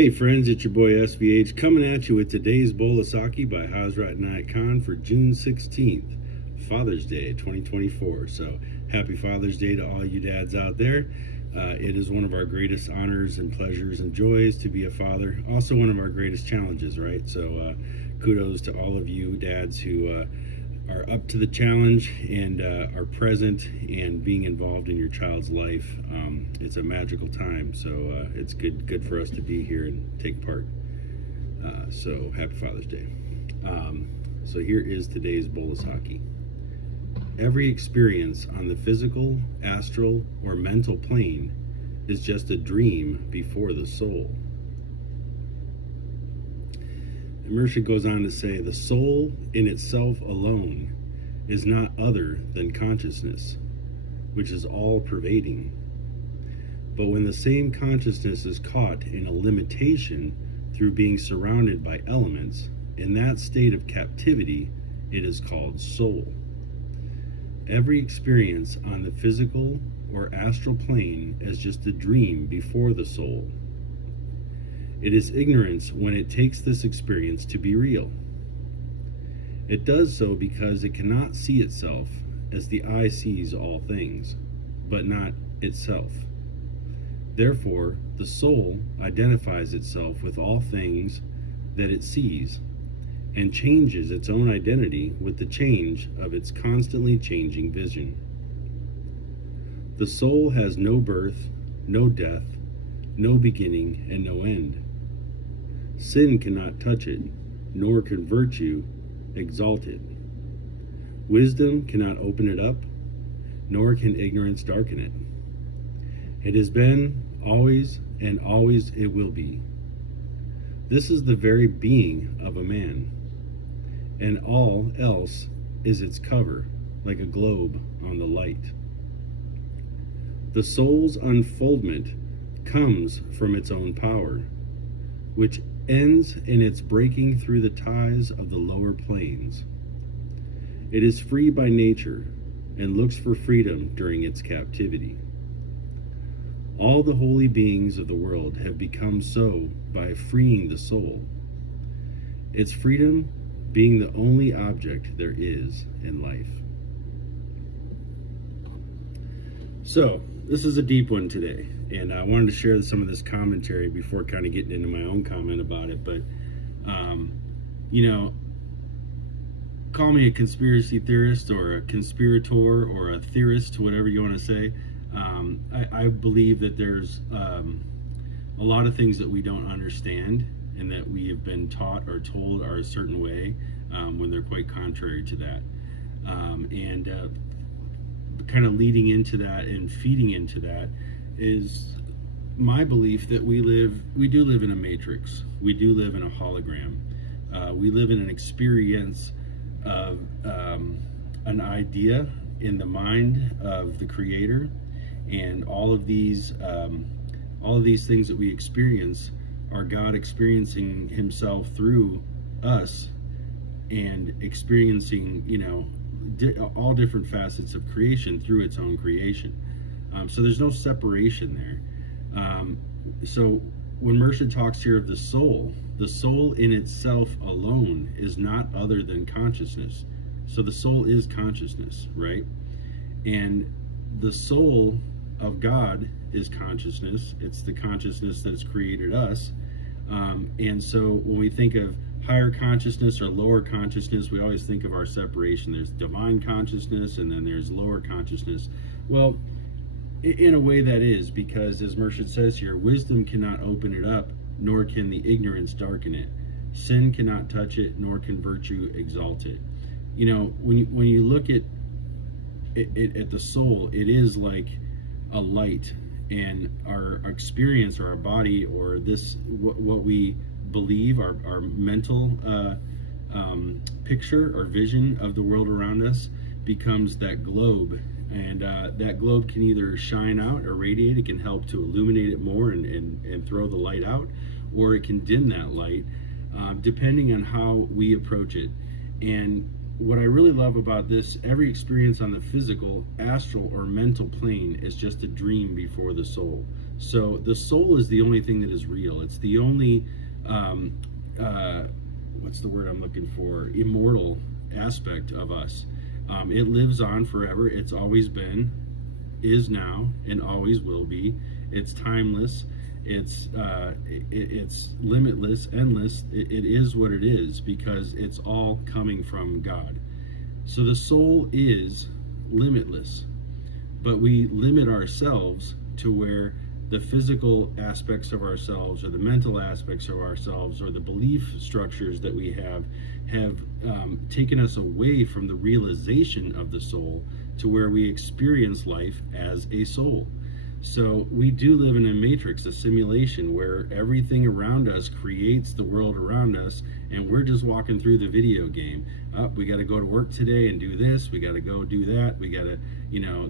Hey friends, it's your boy SVH coming at you with today's bowl of Saki by Hazrat Inayat Khan for June 16th, Father's Day 2024. So happy Father's Day to all you dads out there. It is one of our greatest honors and pleasures and joys to be a father. Also one of our greatest challenges, right? So kudos to all of you dads who are up to the challenge and are present and being involved in your child's life. It's a magical time, so it's good for us to be here and take part. So happy Father's Day. So here is today's bowl of Saki. Every experience on the physical, astral, or mental plane is just a dream before the soul. Immersion goes on to say, the soul in itself alone is not other than consciousness, which is all-pervading. But when the same consciousness is caught in a limitation through being surrounded by elements, in that state of captivity, it is called soul. Every experience on the physical or astral plane is just a dream before the soul. It is ignorance when it takes this experience to be real. It does so because it cannot see itself as the eye sees all things, but not itself. Therefore, the soul identifies itself with all things that it sees and changes its own identity with the change of its constantly changing vision. The soul has no birth, no death, no beginning, and no end. Sin cannot touch it, nor can virtue exalt it. Wisdom cannot open it up, nor can ignorance darken it. It has been, always, and always it will be. This is the very being of a man, and all else is its cover, like a globe on the light. The soul's unfoldment comes from its own power, which ends in its breaking through the ties of the lower planes. It is free by nature and looks for freedom during its captivity. All the holy beings of the world have become so by freeing the soul, its freedom being the only object there is in life. So, this is a deep one today, and I wanted to share some of this commentary before kind of getting into my own comment about it. But, call me a conspiracy theorist or a conspirator or a theorist, whatever you want to say. I believe that there's a lot of things that we don't understand and that we have been taught or told are a certain way when they're quite contrary to that. Kind of leading into that and feeding into that is my belief that we do live in a matrix. We do live in a hologram. We live in an experience of an idea in the mind of the Creator, and all of these things that we experience are God experiencing Himself through us and experiencing, all different facets of creation through its own creation. So there's no separation there. So when Mersha talks here of the soul in itself alone is not other than consciousness. So the soul is consciousness, right? And the soul of God is consciousness. It's the consciousness that's created us. And so when we think of higher consciousness or lower consciousness, we always think of our separation. There's divine consciousness and then there's lower consciousness. Well, in a way that is, because as Mersha says here, wisdom cannot open it up, nor can the ignorance darken it. Sin cannot touch it, nor can virtue exalt it. When you look at the soul, it is like a light, and our experience or our body or what we believe, our mental picture or vision of the world around us becomes that globe, and that globe can either shine out or radiate. It can help to illuminate it more and throw the light out, or it can dim that light depending on how we approach it. And what I really love about this, every experience on the physical, astral, or mental plane is just a dream before the soul. So the soul is the only thing that is real. It's the only, um, uh, what's the word I'm looking for? Immortal aspect of us. It lives on forever. It's always been, is now, and always will be. It's timeless. It's limitless, endless. It is what it is because it's all coming from God. So the soul is limitless, but we limit ourselves to where the physical aspects of ourselves or the mental aspects of ourselves or the belief structures that we have taken us away from the realization of the soul to where we experience life as a soul. So we do live in a matrix, a simulation where everything around us creates the world around us, and we're just walking through the video game. We got to go to work today and do this. We got to go do that. We got to,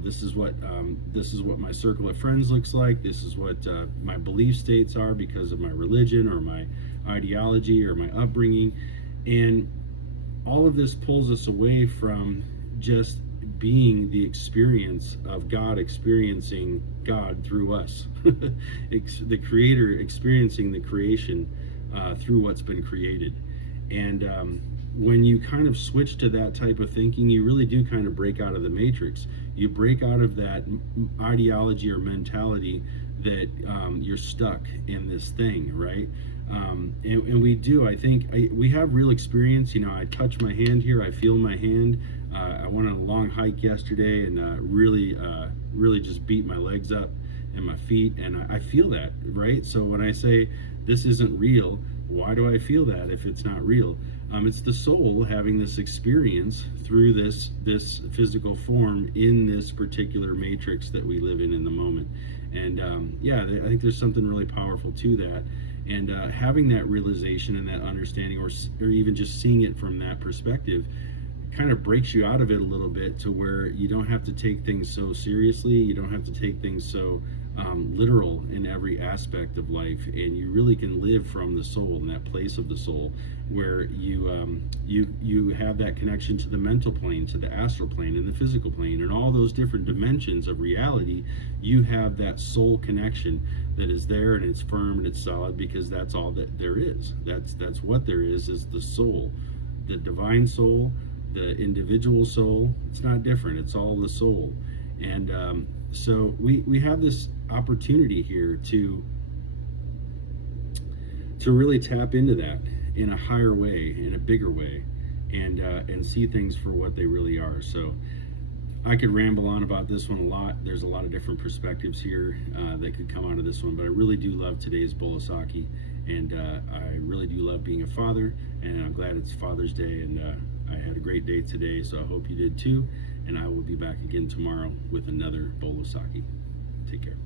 this is what my circle of friends looks like. This is what my belief states are because of my religion or my ideology or my upbringing, and all of this pulls us away from just being the experience of God experiencing God through us. The Creator experiencing the creation through what's been created. And when you kind of switch to that type of thinking, you really do kind of break out of the matrix. You break out of that ideology or mentality that you're stuck in this thing, right? And we do. I think we have real experience. I touch my hand here. I feel my hand. I went on a long hike yesterday and really just beat my legs up and my feet, and I feel that, right? So when I say this isn't real, why do I feel that if it's not real? It's the soul having this experience through this physical form in this particular matrix that we live in the moment. And I think there's something really powerful to that. And having that realization and that understanding, or even just seeing it from that perspective, kind of breaks you out of it a little bit to where you don't have to take things so seriously. You don't have to take things so literal in every aspect of life, and you really can live from the soul, in that place of the soul, where you have that connection to the mental plane, to the astral plane, and the physical plane, and all those different dimensions of reality. You have that soul connection that is there, and it's firm and it's solid because that's all that there is. That's what there is the soul, the divine soul, the individual soul. It's not different. It's all the soul. And so we have this opportunity here to really tap into that in a higher way, in a bigger way, and see things for what they really are. So I could ramble on about this one a lot. There's a lot of different perspectives here that could come out of this one, but I really do love today's bowl of Saki, and I really do love being a father, and I'm glad it's Father's Day, and I had a great day today, so I hope you did too, and I will be back again tomorrow with another bowl of Saki. Take care.